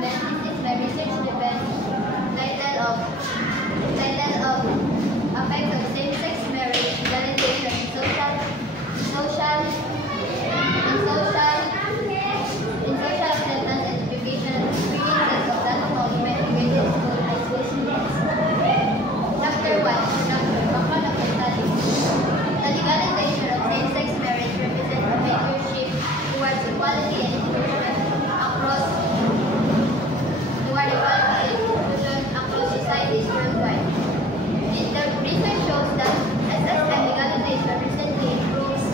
This is my research defense title of effects of same-sex marriage, legalization, in social acceptance, education, and experiences of that movement within school isolationism. Chapter 1. Background of the study. The legalization of same-sex marriage represents a major shift towards equality and inclusion across societies worldwide. The research shows that SSM legalization recently improves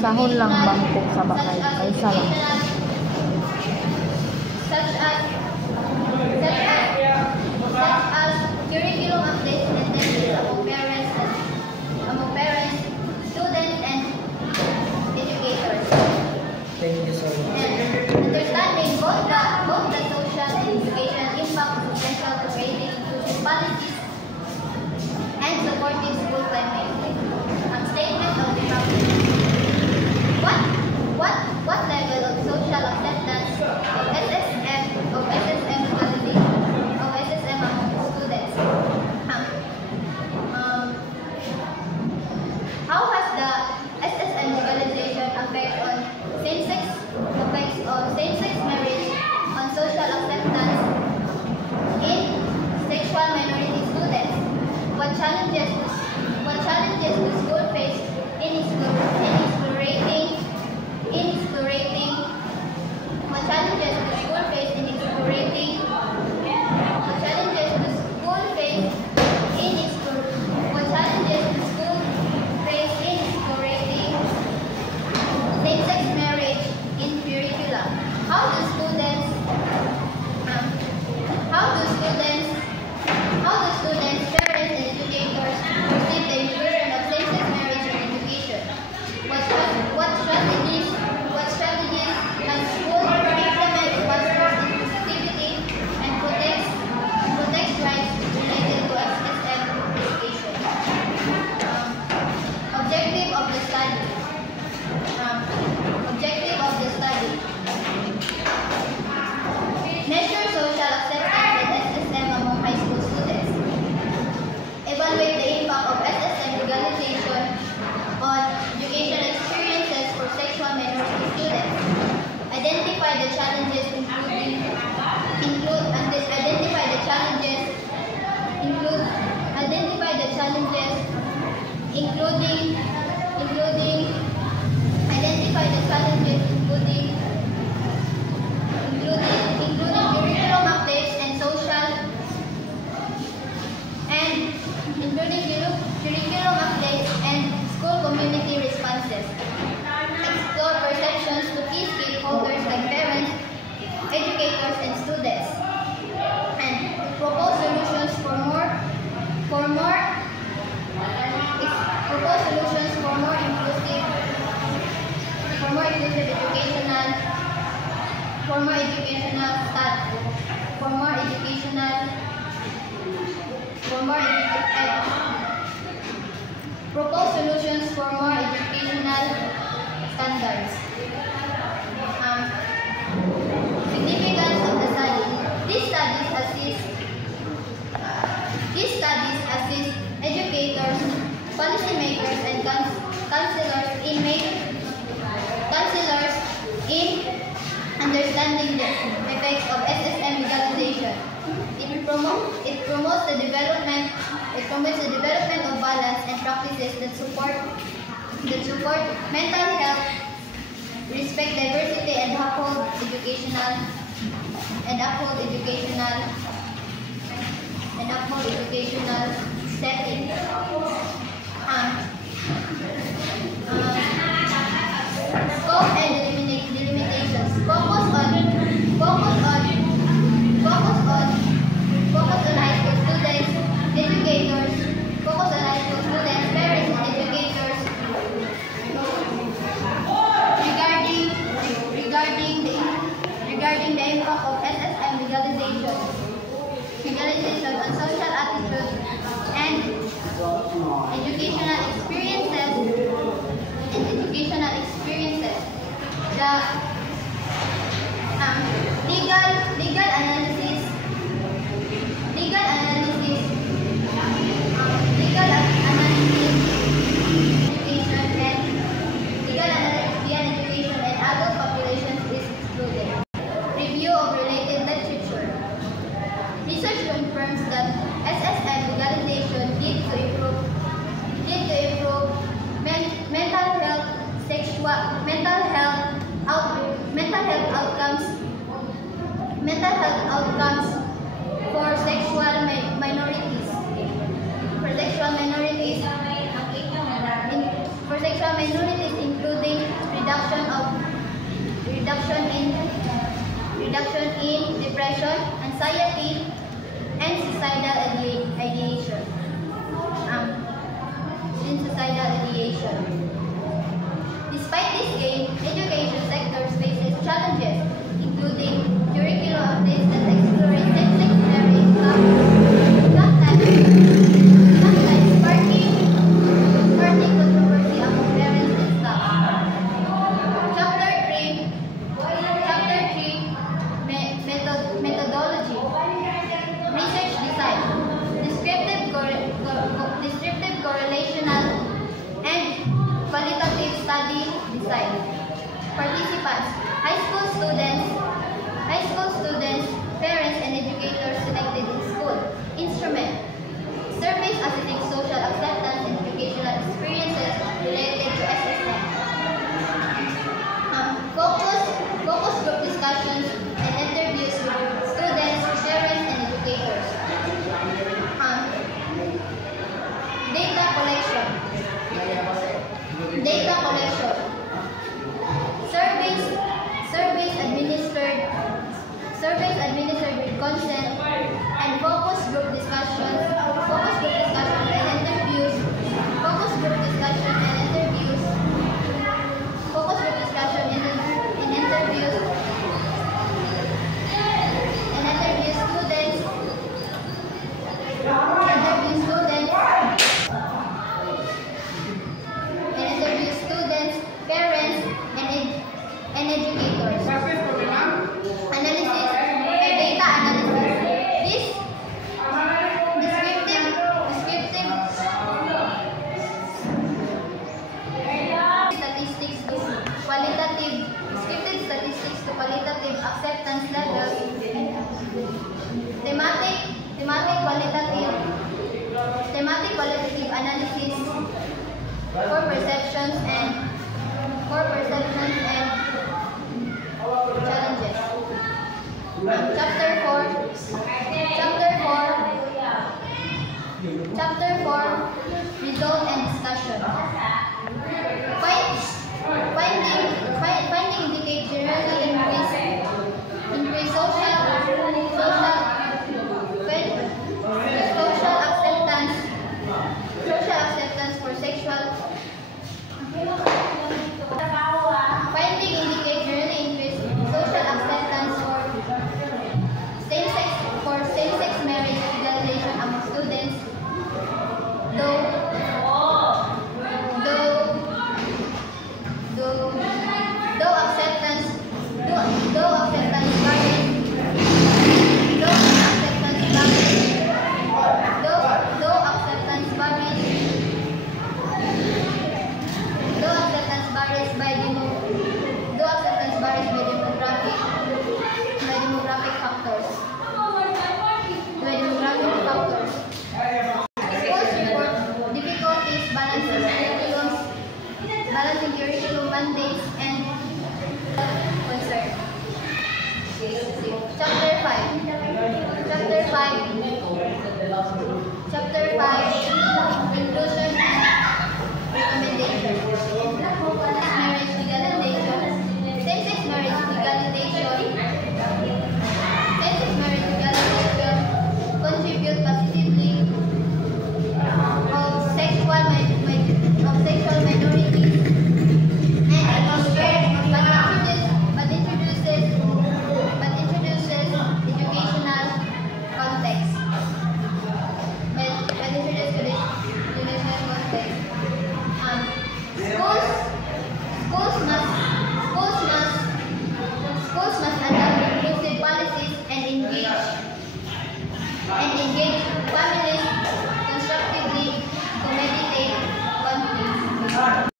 sahon lang bangkok sa bakay ay salang. Such as curriculum updates and attendance among parents, students, and educators. Thank you so much. And understanding both the social and educational impact is essential to creating inclusive policies and supportive school climate. Statement of the topic. What level of social acceptance of SSM among students? How has the SSM legalization effects of same-sex marriage on social acceptance in sexual minority students? What challenges do school face in explorating same-sex marriage in curricula? How do students, parents, and educators perceive the inclusion of same-sex marriage in education? What strategies can schools implement to foster inclusivity and protect rights related to SSM education? Objective of the study. Measure social acceptance in SSM among high school students. Evaluate the impact of SSM legalization on education experiences for sexual minority students. Identify the challenges including curriculum updates and school community responses. Explore perceptions to key stakeholders like parents, educators, and students, and propose solutions for more educational standards. Significance of the study. These studies assist educators, policymakers, and counselors in understanding the effects of SSM legalization. It promotes the development of balance and practices that support mental health, respect diversity, and uphold educational and uphold educational setting. Scope and delimitations. Focus on high school students, educators. Focus on high school students, parents, and educators. Regarding the impact of SSM legalization on social attitudes and educational experiences. The legal analysis, education and adult populations is excluded. Review of related literature. Research confirms that SSM legalization leads to improve mental health outcomes for sexual minorities. Including reduction in depression, anxiety, and suicidal ideation. Despite this gain, education sector faces challenges, including curriculum updates that explore same-sex marriage, sometimes sparking controversy among parents and staff. Chapter 3, methodology. Research design. Descriptive, correlational, and qualitative study design. Participants: high school students, parents, and educators selected in school. Instrument: surveys assessing social acceptance and educational experiences related to SSM. Focus group discussions and interviews with students, parents, and educators. Data collection. Surveys administered with consent, and focus group discussions and interviews. Students, parents, and educators. Data analysis. This descriptive statistics to qualitative acceptance levels. Thematic qualitative analysis for perceptions and challenges. Chapter 4, result and discussion. Finding indicate generally increase social acceptance for sexual. Finding indicate generally increase social acceptance for same-sex marriage legalization among students, though acceptance varies by demographic factors. Schools report difficulties balancing curriculum mandates and concern. Chapter 5.